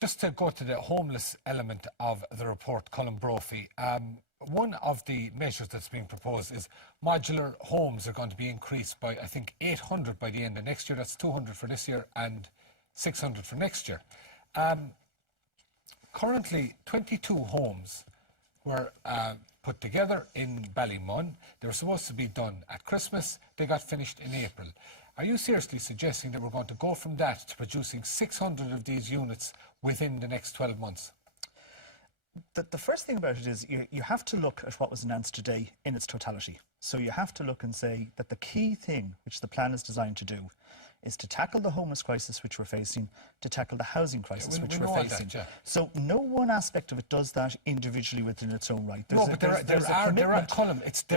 Just to go to the homeless element of the report, Colm Brophy, one of the measures that's being proposed is modular homes are going to be increased by, I think, 800 by the end of next year. That's 200 for this year and 600 for next year. Currently, 22 homes were put together in Ballymun. They were supposed to be done at Christmas. They got finished in April. Are you seriously suggesting that we're going to go from that to producing 600 of these units within the next 12 months? The first thing about it is you have to look at what was announced today in its totality. So you have to look and say that the key thing which the plan is designed to do is to tackle the homeless crisis which we're facing, to tackle the housing crisis which we're facing. That, yeah. So no one aspect of it does that individually within its own right. There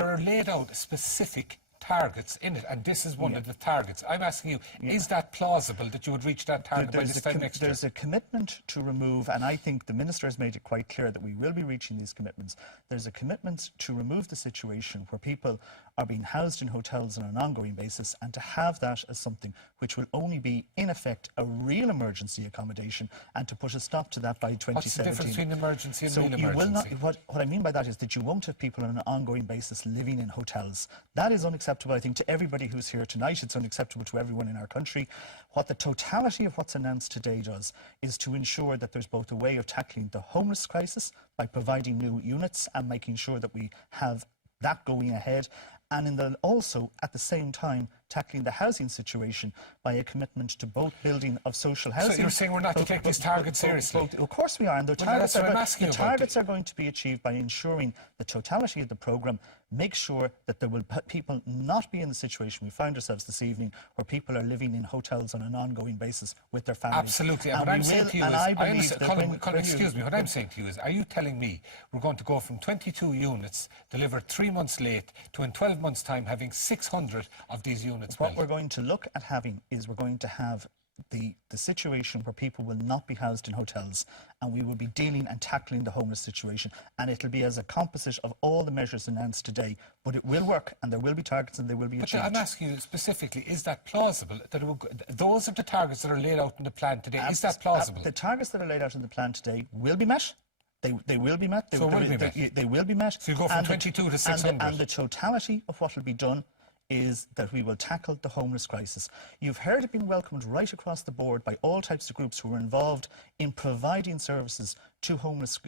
are laid out specific targets in it, and this is one of the targets. I'm asking you, is that plausible that you would reach that target by this time next year? There's a commitment to remove, and I think the Minister has made it quite clear that we will be reaching these commitments. There's a commitment to remove the situation where people are being housed in hotels on an ongoing basis, and to have that as something which will only be, in effect, a real emergency accommodation, and to put a stop to that by 2017. What's the difference between emergency and real emergency? You will not, what I mean by that is that you won't have people on an ongoing basis living in hotels. That is unacceptable, I think, to everybody who's here tonight. It's unacceptable to everyone in our country. What the totality of what's announced today does is to ensure that there's both a way of tackling the homeless crisis by providing new units and making sure that we have that going ahead, and also at the same time tackling the housing situation by a commitment to both building of social housing. So you're saying we're not to take this target seriously? Of course we are, and the targets are going to be achieved by ensuring the totality of the programme. Make sure that there will people not be in the situation we find ourselves this evening, where people are living in hotels on an ongoing basis with their families. Absolutely. And what I'm saying to you is, Colm, excuse me, what I'm saying to you is, are you telling me we're going to go from 22 units delivered 3 months late to in 12 months' time having 600 of these units built? What we're going to look at having is we're going to have the situation where people will not be housed in hotels, and we will be dealing and tackling the homeless situation, and it'll be as a composite of all the measures announced today, but it will work, and there will be targets and they will be achieved. But I'm asking you specifically, is that plausible? That it will, those are the targets that are laid out in the plan today. Is that plausible? The targets that are laid out in the plan today will be met. They will be met. They will be met. So you go from 22 to 600. And the totality of what will be done is that we will tackle the homeless crisis. You've heard it being welcomed right across the board by all types of groups who are involved in providing services to homeless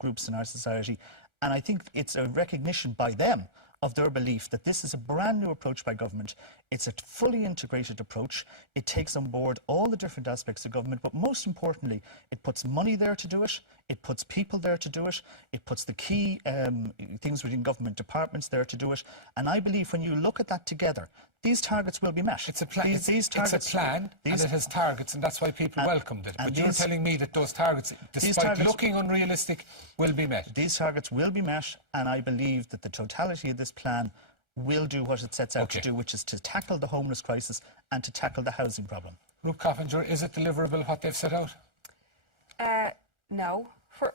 groups in our society. And I think it's a recognition by them of their belief that this is a brand new approach by government. It's a fully integrated approach. It takes on board all the different aspects of government, but most importantly, it puts money there to do it. It puts people there to do it. It puts the key things within government departments there to do it. And I believe when you look at that together, these targets will be met. It's a plan. It's a plan, and it has targets, and that's why people welcomed it. But you're telling me that those targets, despite looking unrealistic, will be met. These targets will be met, and I believe that the totality of this plan will do what it sets out to do, which is to tackle the homeless crisis and to tackle the housing problem. Ruth Coppinger, is it deliverable what they've set out? No.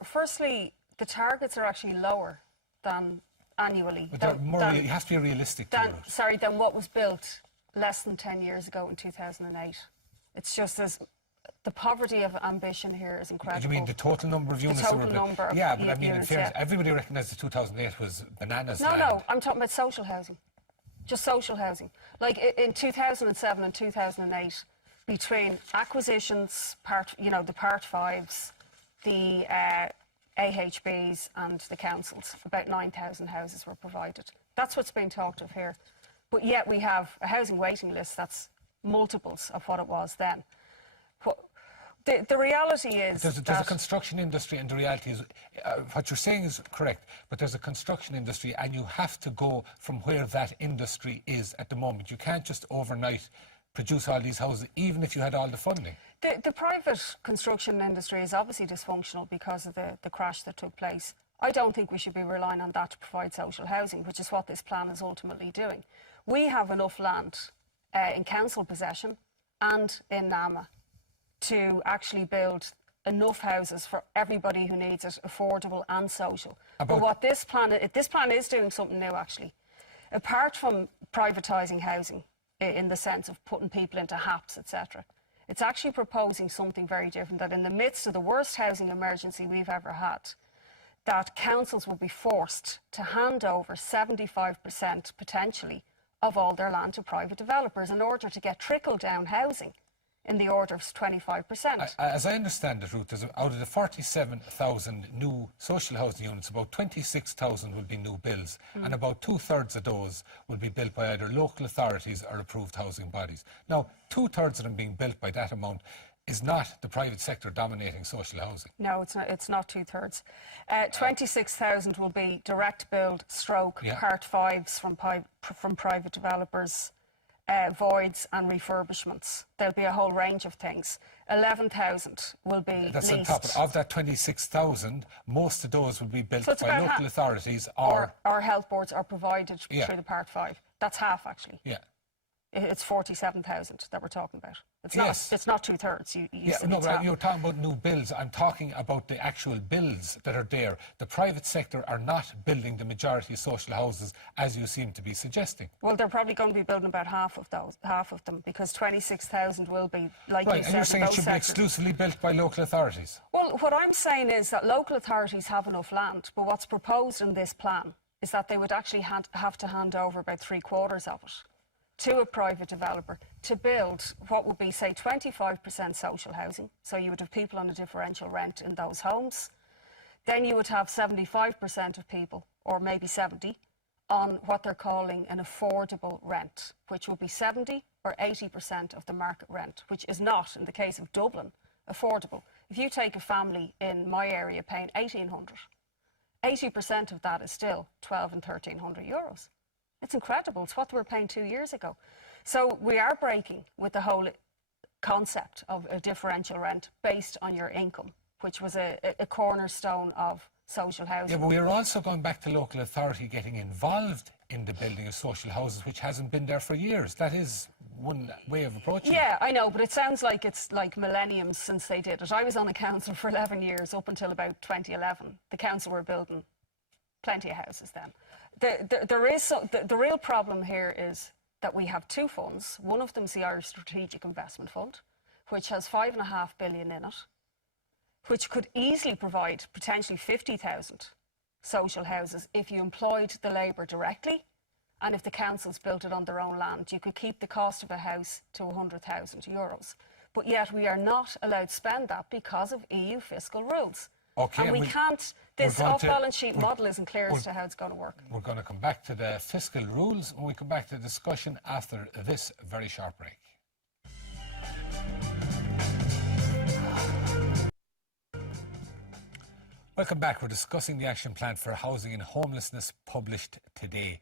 Firstly, the targets are actually lower than annually. But you have to be realistic. Than what was built less than 10 years ago in 2008. It's just as the poverty of ambition here is incredible. You mean the total number of units? The total number of but I mean, units, in fairness, everybody recognised that 2008 was bananas. No, I'm talking about social housing. Just social housing. Like in 2007 and 2008, between acquisitions, the Part 5s, the AHBs and the councils, about 9,000 houses were provided. That's what's being talked of here. But yet we have a housing waiting list that's multiples of what it was then. The reality is there's a construction industry, and the reality is what you're saying is correct, but there's a construction industry, and you have to go from where that industry is at the moment. You can't just overnight produce all these houses, even if you had all the funding. The private construction industry is obviously dysfunctional because of the crash that took place. I don't think we should be relying on that to provide social housing, which is what this plan is ultimately doing. We have enough land in council possession and in NAMA to actually build enough houses for everybody who needs it, affordable and social. But what this plan is doing something new, actually. Apart from privatising housing, in the sense of putting people into HAPs, etc., It's actually proposing something very different, that in the midst of the worst housing emergency we've ever had, that councils will be forced to hand over 75% potentially of all their land to private developers in order to get trickle-down housing in the order of 25%. As I understand it, Ruth, out of the 47,000 new social housing units, about 26,000 will be new builds, and about 2/3 of those will be built by either local authorities or approved housing bodies. Now, 2/3 of them being built by that amount is not the private sector dominating social housing. No, it's not 2/3. 26,000 will be direct build stroke Part 5s from private developers, voids and refurbishments. There'll be a whole range of things. 11,000 will be That's leased. on top of that 26,000, most of those will be built So it's by about local authorities or health boards are provided through the Part 5. That's half, actually. Yeah. It's 47,000 that we're talking about. It's Yes. not. It's not 2/3. You Yeah, said no, it's but half. you're talking about new builds. I'm talking about the actual builds that are there. The private sector are not building the majority of social houses, as you seem to be suggesting. Well, they're probably going to be building about half of them, because 26,000 will be, like Right, you and said, you're saying it those should be sectors. exclusively built by local authorities? Well, what I'm saying is that local authorities have enough land, but what's proposed in this plan is that they would actually have to hand over about 3/4 of it to a private developer to build what would be, say, 25% social housing. So you would have people on a differential rent in those homes. Then you would have 75% of people, or maybe 70, on what they're calling an affordable rent, which will be 70 or 80% of the market rent, which is not, in the case of Dublin, affordable. If you take a family in my area paying 1,800, 80% of that is still 1,200 and 1,300 euros. It's incredible. It's what they were paying 2 years ago. So we are breaking with the whole concept of a differential rent based on your income, which was a cornerstone of social housing. Yeah, but we're also going back to local authority getting involved in the building of social houses, which hasn't been there for years. That is one way of approaching it. Yeah, I know, but it sounds like it's like millenniums since they did it. I was on the council for 11 years, up until about 2011. The council were building plenty of houses then. The real problem here is that we have two funds. One of them is the Irish Strategic Investment Fund, which has 5.5 billion in it, which could easily provide potentially 50,000 social houses if you employed the labour directly, and if the councils built it on their own land. You could keep the cost of a house to 100,000 euros. But yet we are not allowed to spend that because of EU fiscal rules. Okay, and we can't, this off-balance sheet model isn't clear as to how it's going to work. We're going to come back to the fiscal rules when we come back to the discussion after this very short break. Welcome back. We're discussing the action plan for housing and homelessness published today.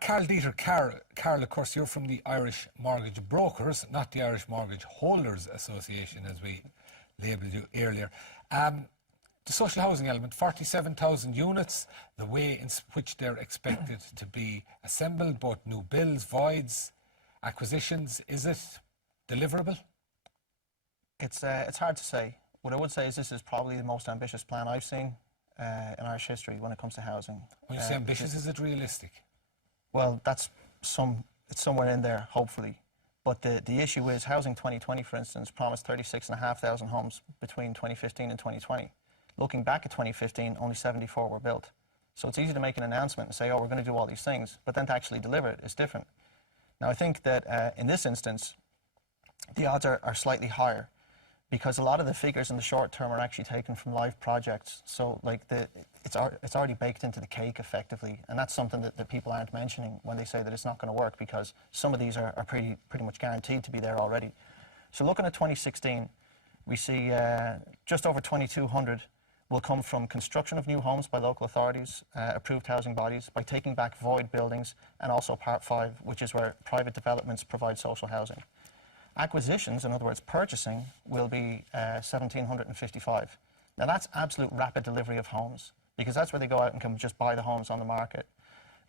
Karl Deeter, Karl, of course, you're from the Irish Mortgage Brokers, not the Irish Mortgage Holders Association, as we labelled you earlier. The social housing element, 47,000 units, the way in which they're expected to be assembled, both new builds, voids, acquisitions, is it deliverable? It's hard to say. What I would say is this is probably the most ambitious plan I've seen in Irish history when it comes to housing. When you say ambitious, is it realistic? Well, it's somewhere in there, hopefully. But the issue is Housing 2020, for instance, promised 36,500 homes between 2015 and 2020. Looking back at 2015, only 74 were built. So it's easy to make an announcement and say, oh, we're going to do all these things, but then to actually deliver it is different. Now, I think that in this instance, the odds are slightly higher because a lot of the figures in the short term are actually taken from live projects. So like it's already baked into the cake effectively, and that's something that people aren't mentioning when they say that it's not going to work, because some of these are pretty much guaranteed to be there already. So looking at 2016, we see just over 2,200 will come from construction of new homes by local authorities, approved housing bodies, by taking back void buildings, and also Part 5, which is where private developments provide social housing. Acquisitions, in other words purchasing, will be 1,755. Now that's absolute rapid delivery of homes, because that's where they go out and can just buy the homes on the market.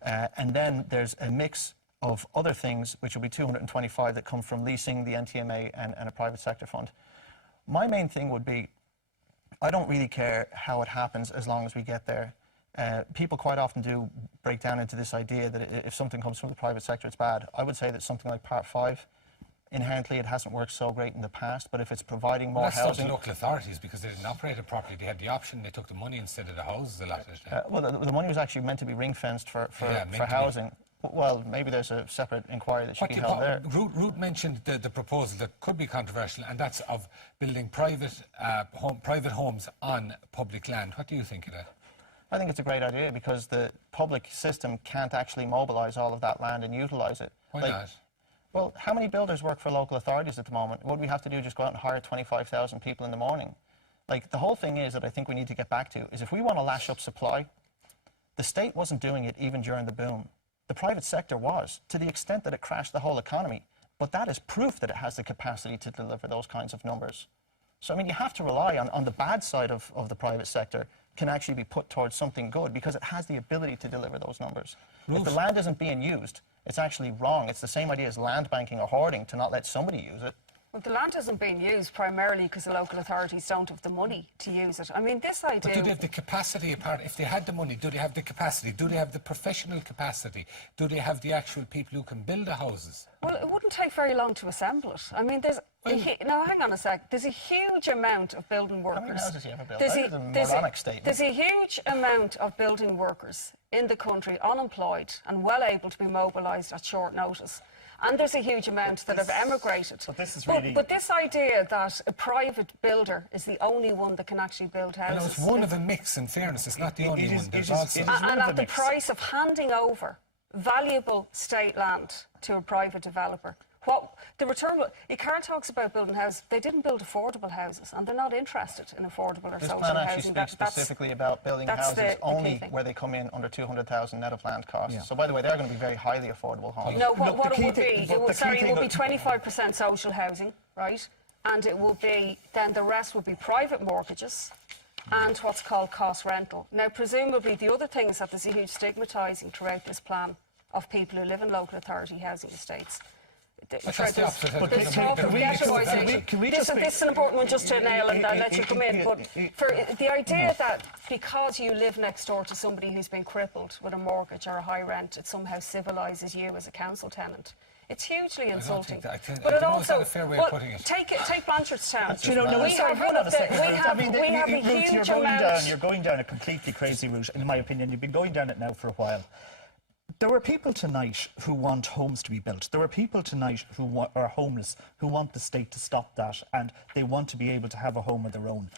And then there's a mix of other things, which will be 225 that come from leasing, the NTMA, and a private sector fund. My main thing would be, I don't really care how it happens as long as we get there. People quite often do break down into this idea that if something comes from the private sector, it's bad. I would say that something like Part 5 inherently it hasn't worked so great in the past, but if it's providing more That's down to housing... local authorities because they didn't operate it properly. They had the option, they took the money instead of the houses a lot of the time. well, the money was actually meant to be ring-fenced for meant to be. housing. Well, maybe there's a separate inquiry that should be held there. Ruth mentioned the proposal that could be controversial, and that's of building private homes on public land. What do you think of that? I think it's a great idea because the public system can't actually mobilise all of that land and utilise it. Why not? Well, how many builders work for local authorities at the moment? What we have to do is just go out and hire 25,000 people in the morning. Like, the whole thing is that I think we need to get back to is if we want to lash up supply, the state wasn't doing it even during the boom. The private sector was, to the extent that it crashed the whole economy. But that is proof that it has the capacity to deliver those kinds of numbers. So, I mean, you have to rely on the bad side of the private sector can actually be put towards something good because it has the ability to deliver those numbers. If the land isn't being used, it's actually wrong. It's the same idea as land banking or hoarding to not let somebody use it. Well, the land isn't being used primarily because the local authorities don't have the money to use it. I mean, this idea... But do they have the capacity, if they had the money, do they have the capacity? Do they have the professional capacity? Do they have the actual people who can build the houses? Well, it wouldn't take very long to assemble it. I mean, there's... now, hang on a sec. There's a huge amount of building workers. How many houses you ever built? There's That is a moronic statement. There's a huge amount of building workers in the country, unemployed and well able to be mobilised at short notice. And there's a huge amount that have emigrated. But this is really... But this idea that a private builder is the only one that can actually build houses... No, it's one of a mix, in fairness. It's not the only one. There's also... And at the price of handing over valuable state land to a private developer. What the return... Karl talks about building houses. They didn't build affordable houses, and they're not interested in affordable or social housing. This plan actually speaks specifically about building houses only where they come in under 200,000 net of land costs. Yeah. So, by the way, they're going to be very highly affordable homes. No, what it would be, it would be 25% social housing, right? And it will be, then the rest would be private mortgages and what's called cost rental. Now, presumably, the other thing is that there's a huge stigmatising throughout this plan of people who live in local authority housing estates. That's the opposite. There's talk of ghettoisation. This is an important one just to nail and I'll let you come in. But for the idea that because you live next door to somebody who's been crippled with a mortgage or a high rent, it somehow civilises you as a council tenant. It's hugely insulting. But it also, take Blanchardstown. Do you know, we have one of the, we have a huge amount. You're going down a completely crazy route, in my opinion. You've been going down it now for a while. There were people tonight who want homes to be built. There are people tonight who are homeless, who want the state to stop that, and they want to be able to have a home of their own.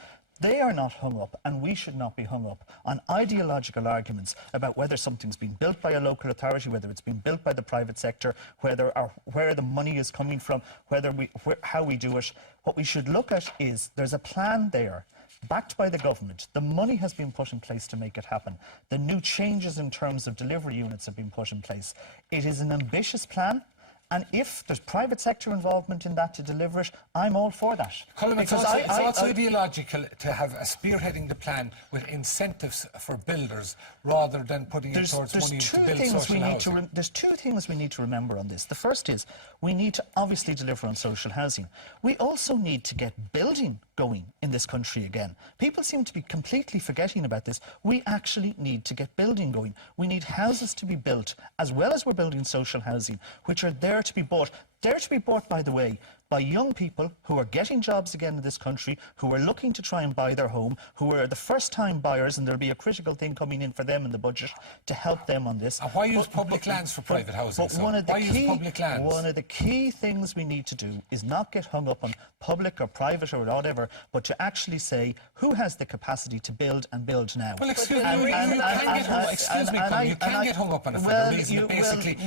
They are not hung up, and we should not be hung up on ideological arguments about whether something's been built by a local authority, whether it's been built by the private sector, where the money is coming from, how we do it. What we should look at is there's a plan there, backed by the government. The money has been put in place to make it happen. The new changes in terms of delivery units have been put in place. It is an ambitious plan. And if there's private sector involvement in that to deliver it, I'm all for that. Colm, it's also ideological to have a spearheading the plan with incentives for builders rather than putting it towards money to build social housing. There's two things we need to remember on this. The first is we need to obviously deliver on social housing. We also need to get building going in this country again. People seem to be completely forgetting about this. We actually need to get building going. We need houses to be built, as well as we're building social housing, which are there to be bought. They're to be bought, by the way, by young people who are getting jobs again in this country, who are looking to try and buy their home, who are the first-time buyers, and there'll be a critical thing coming in for them in the budget to help them on this. And why use public lands for private housing? One of the key things we need to do is not get hung up on public or private or whatever, but to actually say who has the capacity to build and build now. Well, excuse me, you can get hung up on it for the reason that basically,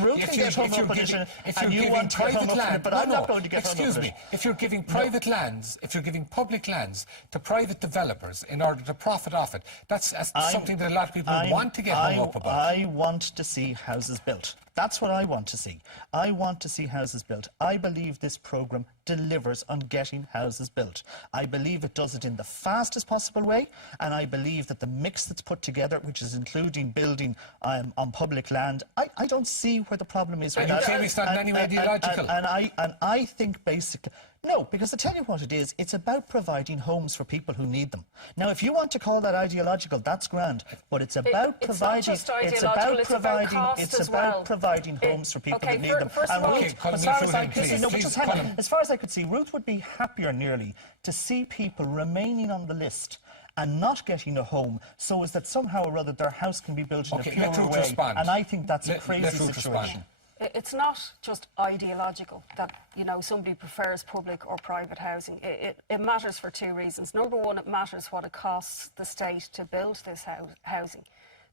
if you're giving private lands, if you're giving public lands to private developers in order to profit off it, that's something that a lot of people want to get hung up about. I want to see houses built. That's what I want to see. I want to see houses built. I believe this programme delivers on getting houses built. I believe it does it in the fastest possible way, and I believe that the mix that's put together, which is including building on public land, I don't see where the problem is. And you claim it's not in any way ideological. And I think basically, No, because I tell you what it is, it's about providing homes for people who need them. Now, if you want to call that ideological, that's grand, but it's about It's not providing. just ideological, it's about cost It's as about well. providing homes for people okay, that need them. first of And all- Ruth, Okay, Colm, as far you as through I then, could see, please. no, but Please, just hang on. Colm. As far as I could see, Ruth would be happier nearly to see people remaining on the list and not getting a home, so as that somehow or other their house can be built in Okay, a let purer Ruth way. respond. And I think that's a Let crazy Ruth respond. situation. It's not just ideological that, you know, somebody prefers public or private housing. It matters for two reasons. Number one, it matters what it costs the state to build this housing.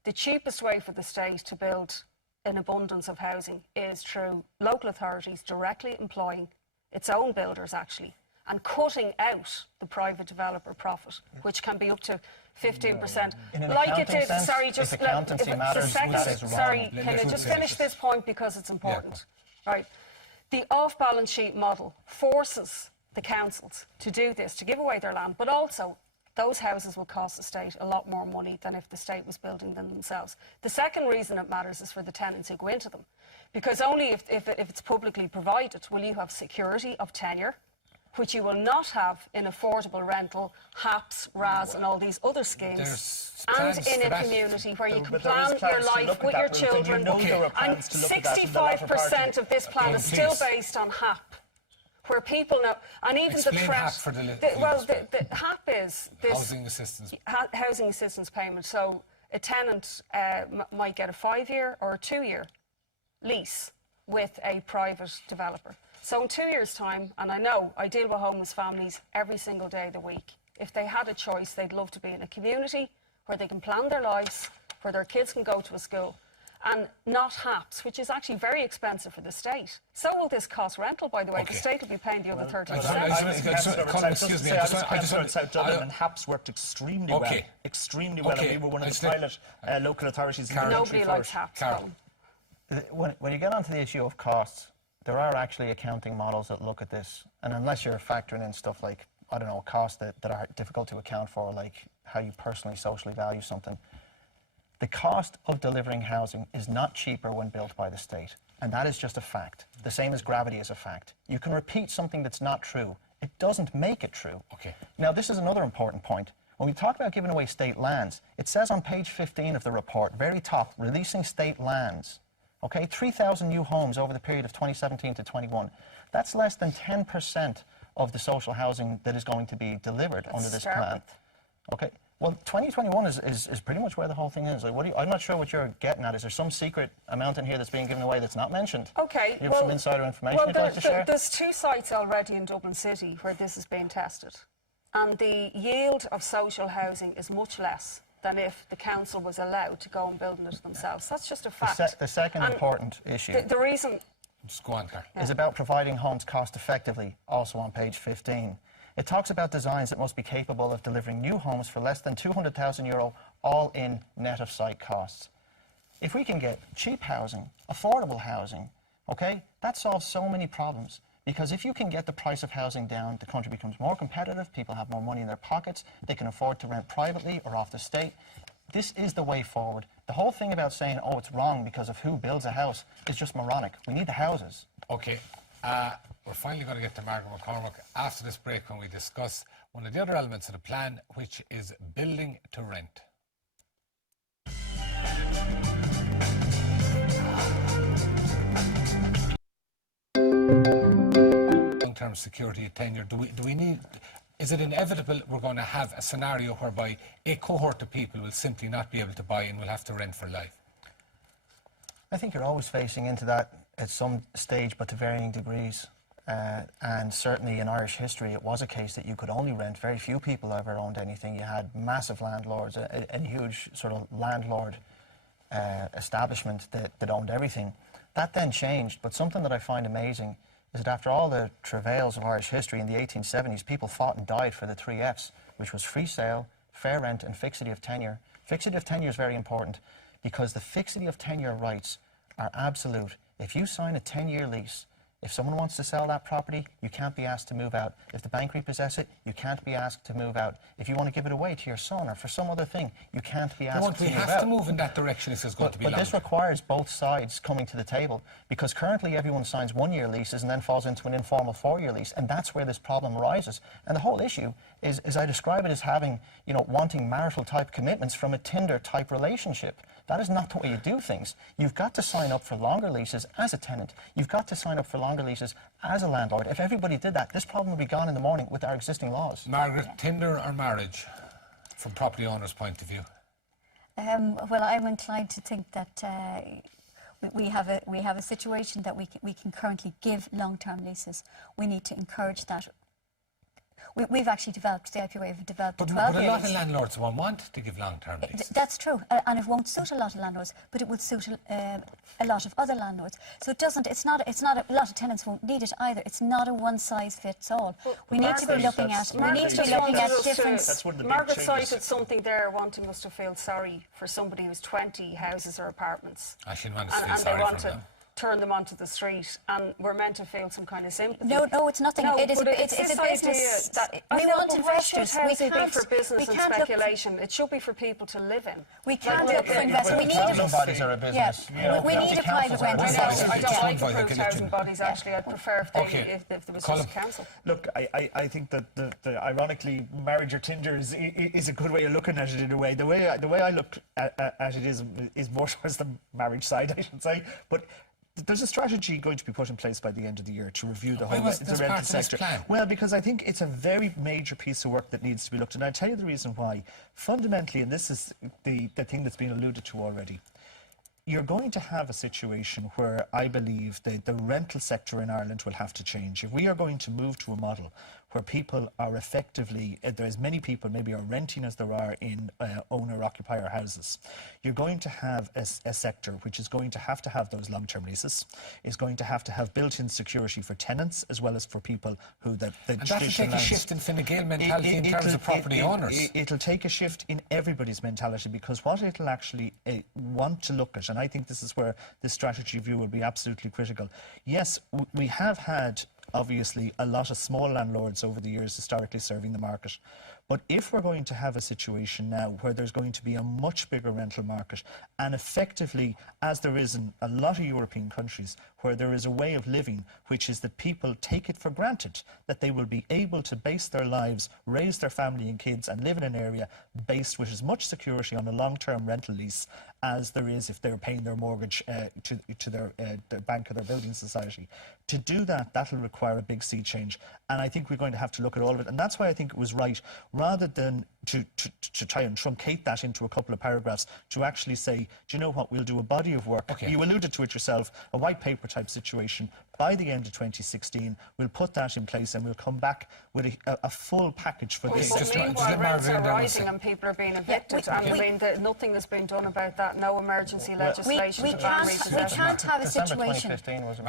The cheapest way for the state to build an abundance of housing is through local authorities directly employing its own builders, actually, and cutting out the private developer profit, which can be up to 15%. In an Like it accounting did, sense, sorry, if just accountancy if- matters, just a Ruth second, is wrong. sorry, Let can I Ruth just finish finish it. this point because it's important, right? The off-balance sheet model forces the councils to do this, to give away their land, but also those houses will cost the state a lot more money than if the state was building them themselves. The second reason it matters is for the tenants who go into them, because only if it's publicly provided will you have security of tenure, which you will not have in affordable rental, HAPS, RAS and all these other schemes, There's and plans in for a that. community where you can But there plan is your plans to life look at with that, your Ruth, and you children. know there are And plans to look at that in the latter part. 65% of this plan is still please. based on HAP, where people know, and even Explain the threat. HAP for the well, listeners. the HAP is this Housing assistance. housing assistance payment. So a tenant might get a 5-year or a 2-year lease with a private developer. So in 2 years' time, and I know I deal with homeless families every single day of the week, if they had a choice, they'd love to be in a community where they can plan their lives, where their kids can go to a school, and not HAPS, which is actually very expensive for the state. So will this cost rental, by the way. Okay. The state will be paying the other 30%. I I was councillor Colm, in excuse me, South, I just want- councillor in South Dublin, and HAPS worked extremely well. Okay. Extremely well, Okay. and we were one of Let's the let- pilot local authorities in the country Nobody for likes it. HAPS. Karl. Colm. When you get onto the issue of costs, there are actually accounting models that look at this. And unless you're factoring in stuff like, I don't know, costs that are difficult to account for, like how you personally, socially value something, the cost of delivering housing is not cheaper when built by the state. And that is just a fact. The same as gravity is a fact. You can repeat something that's not true. It doesn't make it true. Okay. Now, this is another important point. When we talk about giving away state lands, it says on page 15 of the report, very top, releasing state lands. Okay, 3,000 new homes over the period of 2017 to 21. That's less than 10% of the social housing that is going to be delivered under this start plan. with. Okay, well, 2021 is pretty much where the whole thing is. Like, I'm not sure what you're getting at. Is there some secret amount in here that's being given away that's not mentioned? Okay. You have some insider information well, you'd like to share? There's 2 sites already in Dublin City where this is being tested. And the yield of social housing is much less than if the council was allowed to go and build it themselves. That's just a fact. The second And important issue The reason... Just go on, Karl. is about providing homes cost effectively, also on page 15. It talks about designs that must be capable of delivering new homes for less than €200,000 all in net of site costs. If we can get cheap housing, affordable housing, okay, that solves so many problems. Because if you can get the price of housing down, the country becomes more competitive, people have more money in their pockets, they can afford to rent privately or off the state. This is the way forward. The whole thing about saying, oh, it's wrong because of who builds a house is just moronic. We need the houses. Okay, we're finally going to get to Margaret McCormick after this break when we discuss one of the other elements of the plan, which is building to rent. Long-term security of tenure, do we need... Is it inevitable we're going to have a scenario whereby a cohort of people will simply not be able to buy and will have to rent for life? I think you're always facing into that at some stage, but to varying degrees. And certainly in Irish history, it was a case that you could only rent. Very few people ever owned anything. You had massive landlords, a huge sort of landlord establishment that owned everything. That then changed, but something that I find amazing is that after all the travails of Irish history in the 1870s, people fought and died for the 3 Fs, which was free sale, fair rent, and fixity of tenure. Fixity of tenure is very important because the fixity of tenure rights are absolute. If you sign a 10-year lease, If someone wants to sell that property, you can't be asked to move out. If the bank repossess it, you can't be asked to move out. If you want to give it away to your son or for some other thing, you can't be asked to We move out. have to move in that direction if it's going to be But longer. this requires both sides coming to the table, because currently everyone signs 1-year leases and then falls into an informal 4-year lease, and that's where this problem arises. And the whole issue is I describe it as having, you know, wanting marital type commitments from a Tinder type relationship. That is not the way you do things. You've got to sign up for longer leases as a tenant. You've got to sign up for longer leases as a landlord. If everybody did that, this problem would be gone in the morning with our existing laws. Margaret, Tinder or marriage, from property owners' point of view? Well, I'm inclined to think that we have a situation that we can currently give long-term leases. We need to encourage that. We've actually developed, the IPA have developed a 12-year But a lot of lease. landlords won't want to give long-term leases. That's true, and it won't suit a lot of landlords, but it would suit a lot of other landlords. So it doesn't. It's not. A lot of tenants won't need it either. It's not a one-size-fits-all. We need to be looking at. We need to be looking at different. That's one of the big Margaret changes. cited something there, wanting us to feel sorry for somebody who's 20 houses or apartments. I shouldn't want to feel And they sorry want for to them. turn them onto the street, and we're meant to feel some kind of sympathy. No, it's nothing. No, It is. but It's this a idea business. that We I know, want but why should investors. We housing be can't. for business We and can't look. speculation? It should be for people to live in. We can't Like, look for yeah, investors. We need Housing to. bodies are a business. You know, We need a private councils are rental I Well, sector. don't, I it's don't owned like by the approved collection. housing bodies, actually. I'd prefer if, Okay. if there was Colm. just a council. Look, I think that the ironically, marriage or Tinder is a good way of looking at it in a way. The way I look at it is more towards the marriage side, I should say. But there's a strategy going to be put in place by the end of the year to review the Why whole wasn't this rental part of this sector. plan? Well, because I think it's a very major piece of work that needs to be looked at. And I'll tell you the reason why. Fundamentally, and this is the thing that's been alluded to already, you're going to have a situation where I believe the rental sector in Ireland will have to change. If we are going to move to a model where people are effectively, there is many people maybe are renting as there are in owner-occupier houses, you're going to have a sector which is going to have those long-term leases, is going to have built-in security for tenants as well as for people who the And that'll take a shift in Fine Gael mentality in terms of property owners. It'll take a shift in everybody's mentality, because what it'll actually want to look at, and I think this is where this strategy view will be absolutely critical. Yes, we have had obviously a lot of small landlords over the years historically serving the market. But if we're going to have a situation now where there's going to be a much bigger rental market, and effectively, as there is in a lot of European countries, where there is a way of living which is that people take it for granted that they will be able to base their lives, raise their family and kids, and live in an area based with as much security on a long-term rental lease as there is if they're paying their mortgage to their bank or their building society. To do that, that'll require a big sea change, and I think we're going to have to look at all of it. And that's why I think it was right, rather than to try and truncate that into a couple of paragraphs, to actually say, do you know what, we'll do a body of work. Okay. You alluded to it yourself, a white paper type situation. By the end of 2016, we'll put that in place and we'll come back with a full package for this. just- But meanwhile, just rents Margaret are there one rising second. and people are being evicted. we- And I we- mean, nothing has been done about that. No emergency We legislation. to ban can't repossession. have a December situation 2015 was a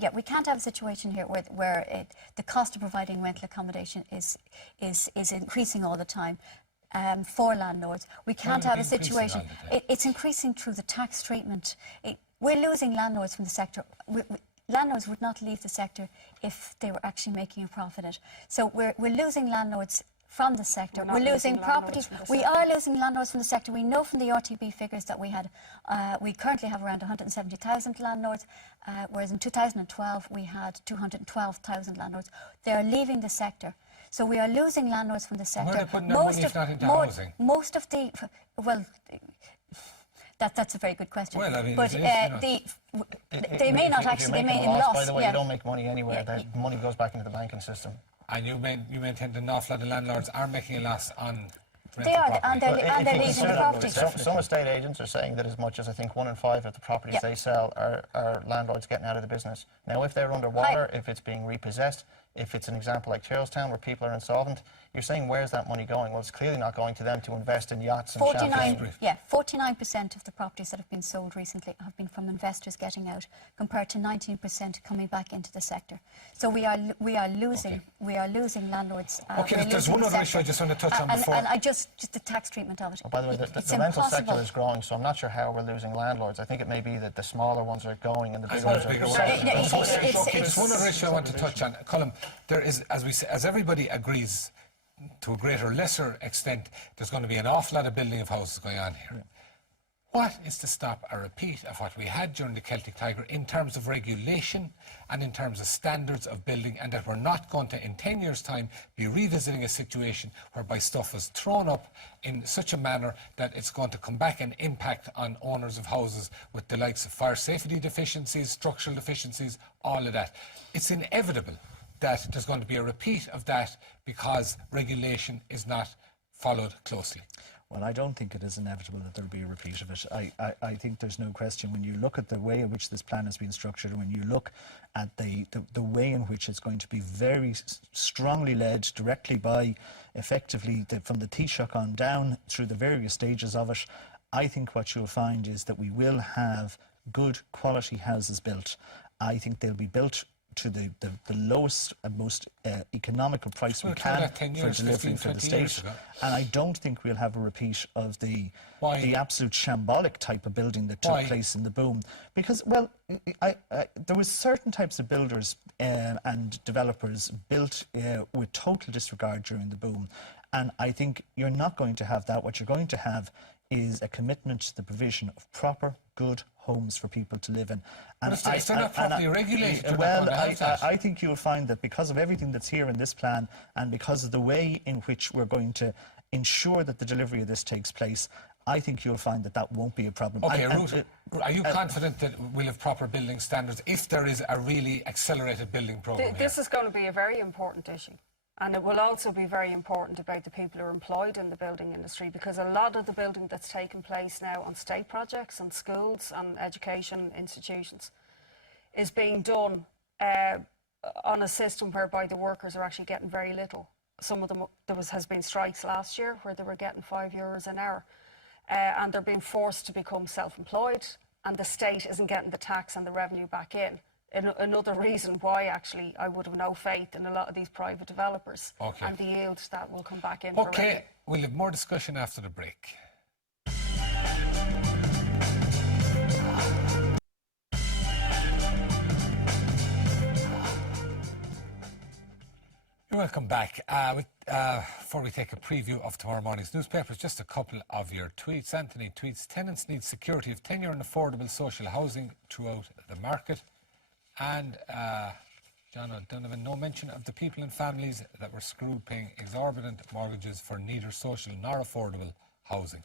that we can't have a situation here where the cost of providing rental accommodation is increasing all the time. For landlords, we can't Well, have a it's increasing all situation. the time. It's increasing through the tax treatment. We're losing landlords from the sector. Landlords would not leave the sector if they were actually making a profit at it. So we're losing landlords from the sector. We're not We're losing losing landlords properties. from the We sector. are losing landlords from the sector. We know from the RTB figures that we had, we currently have around 170,000 landlords, whereas in 2012 we had 212,000 landlords. They are leaving the sector. So we are losing landlords from the sector. Where are they putting their money if not into housing? Most of the, well, that's a very good question. Well, I mean, but it is, they may not actually. They may in loss. By the way, yeah. you don't make money anywhere. The money goes back into the banking system. And you maintain that an awful lot of landlords are making a loss on They are, rental and property. they're If you leaving the consider- properties. Some estate agents are saying that as much as I think 1 in 5 of the properties Yeah. they sell are landlords getting out of the business. Now, if they're underwater, if it's being repossessed, If it's an example like Charlestown where people are insolvent, you're saying where's that money going? Well, it's clearly not going to them to invest in yachts and champagne. 49% of the properties that have been sold recently have been from investors getting out, compared to 19% coming back into the sector. So we are losing landlords. Okay, there's one other issue I just want to touch on before. And I just the tax treatment of it. By the way, the rental sector is growing, so I'm not sure how we're losing landlords. I think it may be that the smaller ones are going and the bigger ones are growing. There's one other issue I want to touch on. Colm, there is, as everybody agrees, to a greater or lesser extent, there's going to be an awful lot of building of houses going on here. What is to stop a repeat of what we had during the Celtic Tiger in terms of regulation and in terms of standards of building, and that we're not going to, in 10 years' time, be revisiting a situation whereby stuff was thrown up in such a manner that it's going to come back and impact on owners of houses with the likes of fire safety deficiencies, structural deficiencies, all of that. It's inevitable that there's going to be a repeat of that because regulation is not followed closely. Well, I don't think it is inevitable that there'll be a repeat of it. I think there's no question when you look at the way in which this plan has been structured, when you look at the way in which it's going to be very strongly led directly by, effectively, from the Taoiseach on down through the various stages of it, I think what you'll find is that we will have good quality houses built. I think they'll be built to the lowest and most economical price we can for delivery for the state. And I don't think we'll have a repeat of the absolute shambolic type of building that took place in the boom. Because, well, there was certain types of builders and developers built with total disregard during the boom. And I think you're not going to have that. What you're going to have is a commitment to the provision of proper, good homes for people to live in. And it's not properly regulated. Well, I think you'll find that because of everything that's here in this plan and because of the way in which we're going to ensure that the delivery of this takes place, I think you'll find that that won't be a problem. Okay, Ruth, are you confident that we'll have proper building standards if there is a really accelerated building programme? This is going to be a very important issue. And it will also be very important about the people who are employed in the building industry, because a lot of the building that's taking place now on state projects, on schools, on education institutions, is being done on a system whereby the workers are actually getting very little. Some of them, has been strikes last year where they were getting €5 an hour, and they're being forced to become self-employed, and the state isn't getting the tax and the revenue back in. Another reason why, actually, I would have no faith in a lot of these private developers and the yield that will come back in. Okay, we'll have more discussion after the break. You're welcome back. Before we take a preview of tomorrow morning's newspapers, just a couple of your tweets. Anthony tweets, tenants need security of tenure and affordable social housing throughout the market. And John O'Donovan, no mention of the people and families that were screwed paying exorbitant mortgages for neither social nor affordable housing.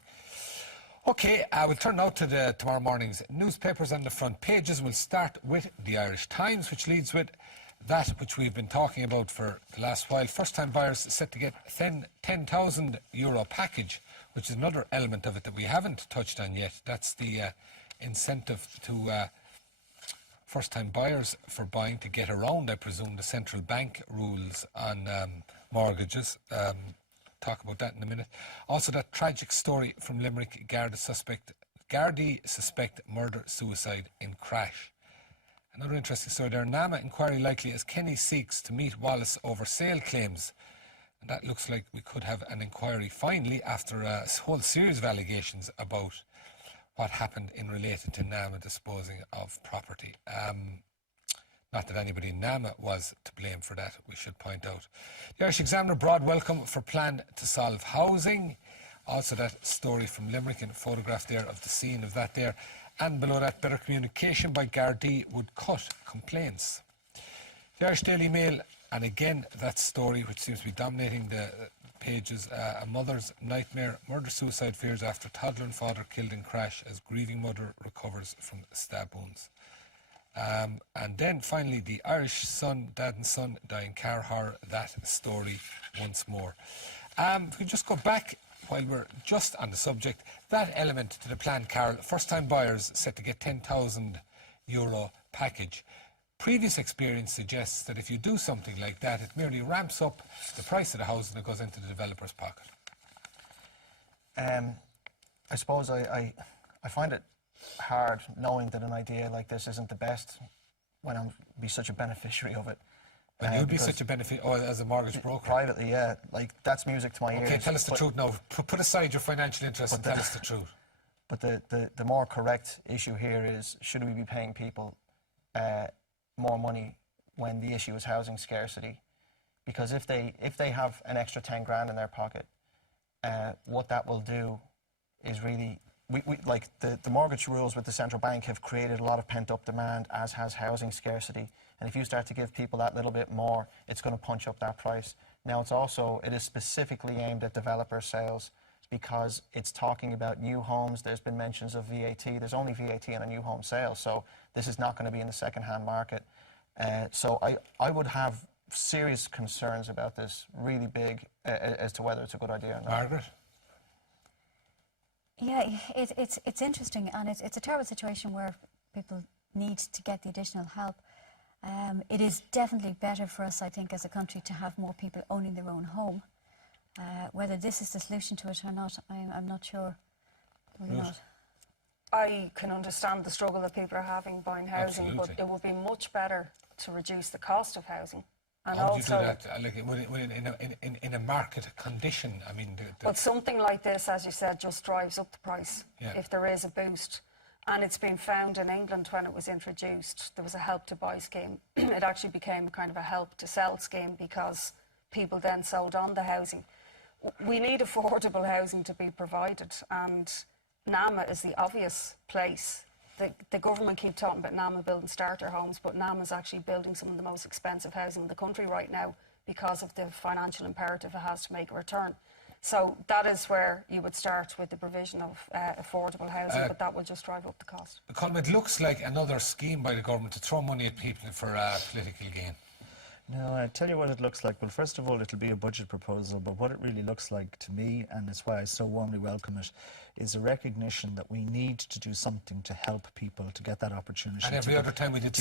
Okay, we'll turn now to tomorrow morning's newspapers on the front pages. We'll start with the Irish Times, which leads with that which we've been talking about for the last while. First-time buyers set to get €10,000 package, which is another element of it that we haven't touched on yet. That's the incentive to first-time buyers for buying to get around, I presume, the central bank rules on mortgages. Talk about that in a minute. Also, that tragic story from Limerick, Gardaí suspect murder-suicide in crash. Another interesting story there. NAMA inquiry likely as Kenny seeks to meet Wallace over sale claims. And that looks like we could have an inquiry finally after a whole series of allegations about what happened in relation to NAMA disposing of property. Not that anybody in NAMA was to blame for that, we should point out. The Irish Examiner, broad welcome for plan to solve housing. Also that story from Limerick, and a photograph there of the scene of that there. And below that, better communication by Gardaí would cut complaints. The Irish Daily Mail, and again that story which seems to be dominating the pages, a mother's nightmare, murder-suicide fears after toddler and father killed in crash as grieving mother recovers from stab wounds. And then finally the Irish Sun, dad and son die in car horror, that story once more. If we just go back while we're just on the subject, that element to the plan, Karl, first-time buyers set to get €10,000 package. previous experience suggests that if you do something like that, it merely ramps up the price of the house and it goes into the developer's pocket. I suppose I find it hard knowing that an idea like this isn't the best when I'm be such a beneficiary of it. And you'd be such a benefit as a mortgage broker. Privately, yeah. Like, that's music to my ears. Okay, tell us the truth now. Put aside your financial interests and tell us the truth. But the more correct issue here is, should we be paying people more money when the issue is housing scarcity? Because if they have an extra 10 grand in their pocket, what that will do is really, like the mortgage rules with the central bank have created a lot of pent-up demand, as has housing scarcity. And if you start to give people that little bit more, it's going to punch up that price. Now, it is specifically aimed at developer sales because it's talking about new homes. There's been mentions of VAT. There's only VAT on a new home sale, so this is not going to be in the second-hand market. So I would have serious concerns about this, really big, as to whether it's a good idea or not. Margaret? Yeah, it's interesting, and it's a terrible situation where people need to get the additional help. It is definitely better for us, I think, as a country to have more people owning their own home. Whether this is the solution to it or not, I'm not sure. Really not. I can understand the struggle that people are having buying housing, Absolutely. but it would be much better to reduce the cost of housing. And How do you also, do that? Like, in a market condition, I mean... but something like this, as you said, just drives up the price if there is a boost. And it's been found in England when it was introduced, there was a help to buy scheme. It actually became kind of a help to sell scheme because people then sold on the housing. We need affordable housing to be provided, and NAMA is the obvious place. The government keep talking about NAMA building starter homes, but NAMA is actually building some of the most expensive housing in the country right now because of the financial imperative it has to make a return. So that is where you would start with the provision of affordable housing, but that will just drive up the cost. Colm, it looks like another scheme by the government to throw money at people for political gain. No, I tell you what it looks like. Well, first of all, it'll be a budget proposal, but what it really looks like to me, and it's why I so warmly welcome it, is a recognition that we need to do something to help people to get that opportunity. And every other time we did,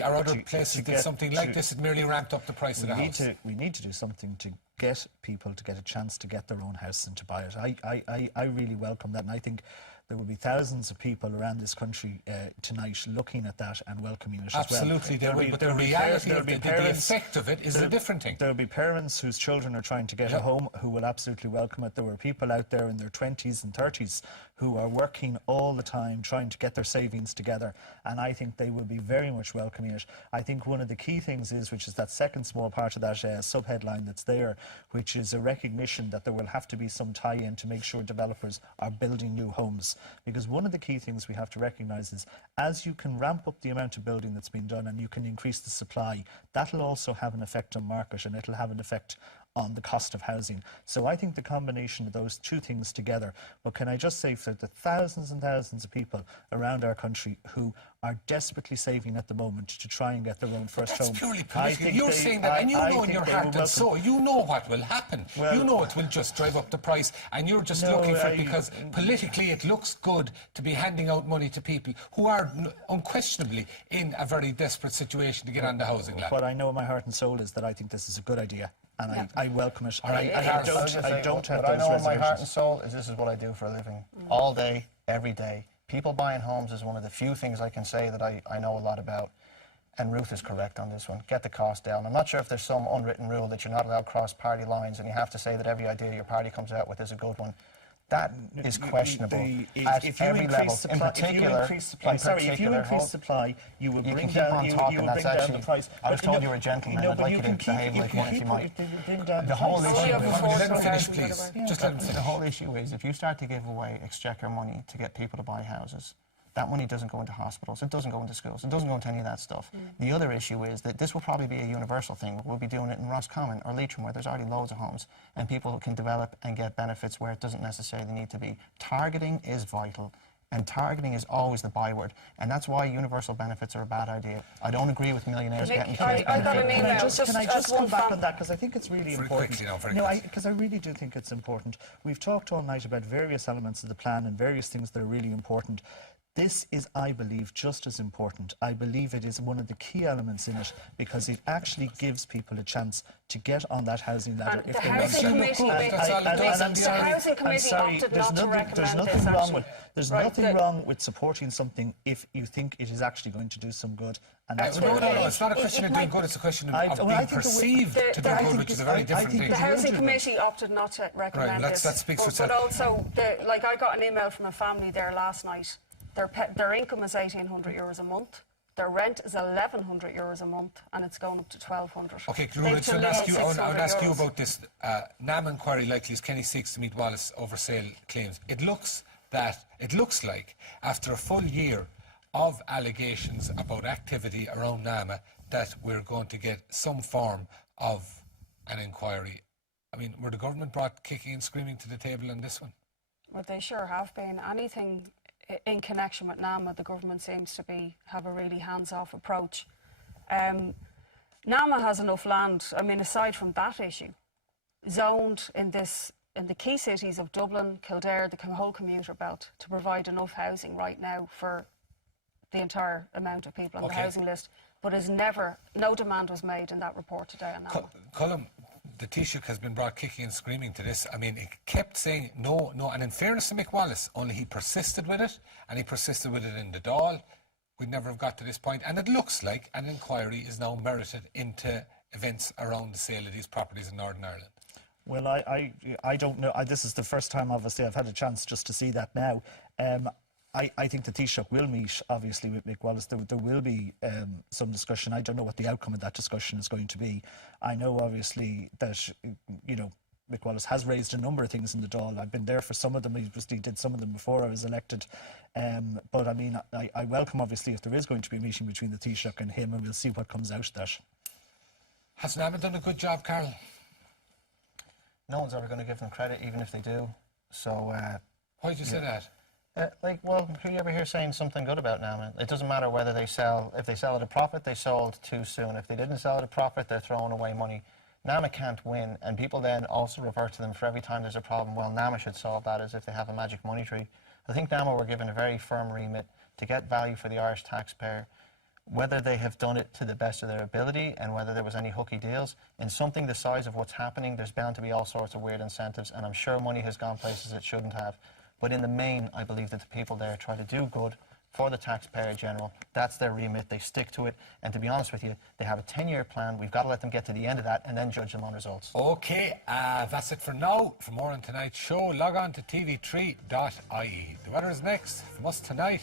other places did something like this, it merely ramped up the price of the house. We need to do something to get people to get a chance to get their own house and to buy it. I really welcome that, and I think there will be thousands of people around this country tonight looking at that and welcoming it Absolutely, as well. there will, but the reality of the effect of it is a different thing. There will be parents whose children are trying to get a home who will absolutely welcome it. There were people out there in their 20s and 30s who are working all the time trying to get their savings together, and I think they will be very much welcoming it. I think one of the key things is, which is that second small part of that sub-headline that's there, which is a recognition that there will have to be some tie-in to make sure developers are building new homes. Because one of the key things we have to recognise is, as you can ramp up the amount of building that's been done and you can increase the supply, that'll also have an effect on market, and it'll have an effect on the cost of housing. So I think the combination of those two things together, but can I just say, for the thousands and thousands of people around our country who are desperately saving at the moment to try and get their own first home. That's purely political. You're saying that, and you know in your heart and soul, you know what will happen. Well, you know it will just drive up the price, and you're just looking for it because politically it looks good to be handing out money to people who are unquestionably in a very desperate situation to get on the housing ladder. What I know in my heart and soul is that I think this is a good idea, and I welcome it. Right, I don't have what I those know in my heart and reservations. soul is this is what I do for a living. All day, every day. People buying homes is one of the few things I can say that I know a lot about. And Ruth is correct on this one. Get the cost down. I'm not sure if there's some unwritten rule that you're not allowed to cross party lines and you have to say that every idea your party comes out with is a good one. That is questionable at every level. In particular, if you increase supply, you will bring down the price. I was told you were a gentleman. I'd like you to behave like one if you might. The whole issue Let him finish, please. Just let him finish. The whole issue is, if you start to give away exchequer money to get people to buy houses, that money doesn't go into hospitals, it doesn't go into schools, it doesn't go into any of that stuff. The other issue is that this will probably be a universal thing. We'll be doing it in Roscommon or Leitrim, where there's already loads of homes, and people can develop and get benefits where it doesn't necessarily need to be. Targeting is vital, and targeting is always the byword, and that's why universal benefits are a bad idea. I don't agree with millionaires Nick, getting I kids. got an email. Can I just come back on that, because I think it's really important. Quickly now, very No, quickly. because I really do think it's important. We've talked all night about various elements of the plan and various things that are really important. This is, I believe, just as important. I believe it is one of the key elements in it because it actually gives people a chance to get on that housing ladder. And the housing committee, the housing committee opted not to recommend this. There's nothing wrong with supporting something if you think it is actually going to do some good. And that's no, it's not a question of doing good, it's a question of being perceived to do good, which is a very different thing. The housing committee opted not to recommend this. That speaks for itself. But also, like I got an email from a family there last night. Their income is €1,800 a month. Their rent is €1,100 a month, and it's going up to €1,200. Okay, Ruth, I want to ask you about this NAM inquiry likely as Kenny seeks to meet Wallace over sale claims. It looks like after a full year of allegations about activity around NAMA that we're going to get some form of an inquiry. I mean, were the government brought kicking and screaming to the table on this one? Well, they sure have been. Anything in connection with NAMA, the government seems to have a really hands-off approach. NAMA has enough land, I mean, aside from that issue, zoned in the key cities of Dublin, Kildare, the whole commuter belt, to provide enough housing right now for the entire amount of people on the housing list, but no demand was made in that report today on NAMA. Colm, the Taoiseach has been brought kicking and screaming to this. I mean, he kept saying no, and in fairness to Mick Wallace, only he persisted with it, and he persisted with it in the Dáil. We'd never have got to this point, and it looks like an inquiry is now merited into events around the sale of these properties in Northern Ireland. Well, I don't know. This is the first time, obviously, I've had a chance just to see that now. I think the Taoiseach will meet, obviously, with Mick Wallace. There will be some discussion. I don't know what the outcome of that discussion is going to be. I know, obviously, that, Mick Wallace has raised a number of things in the Dáil. I've been there for some of them. He did some of them before I was elected. But, I mean, I welcome, obviously, if there is going to be a meeting between the Taoiseach and him, and we'll see what comes out of that. Has NAMA done a good job, Karl? No one's ever going to give them credit, even if they do. So... Why did you say that? Who you ever hear saying something good about NAMA? It doesn't matter whether they sell. If they sell at a profit, they sold too soon. If they didn't sell at a profit, they're throwing away money. NAMA can't win, and people then also revert to them for every time there's a problem. Well, NAMA should solve that as if they have a magic money tree. I think NAMA were given a very firm remit to get value for the Irish taxpayer. Whether they have done it to the best of their ability and whether there was any hooky deals, in something the size of what's happening, there's bound to be all sorts of weird incentives, and I'm sure money has gone places it shouldn't have. But in the main, I believe that the people there try to do good for the taxpayer general. That's their remit. They stick to it. And to be honest with you, they have a 10-year plan. We've got to let them get to the end of that and then judge them on results. OK, that's it for now. For more on tonight's show, log on to TV3.ie. The weather is next from us tonight.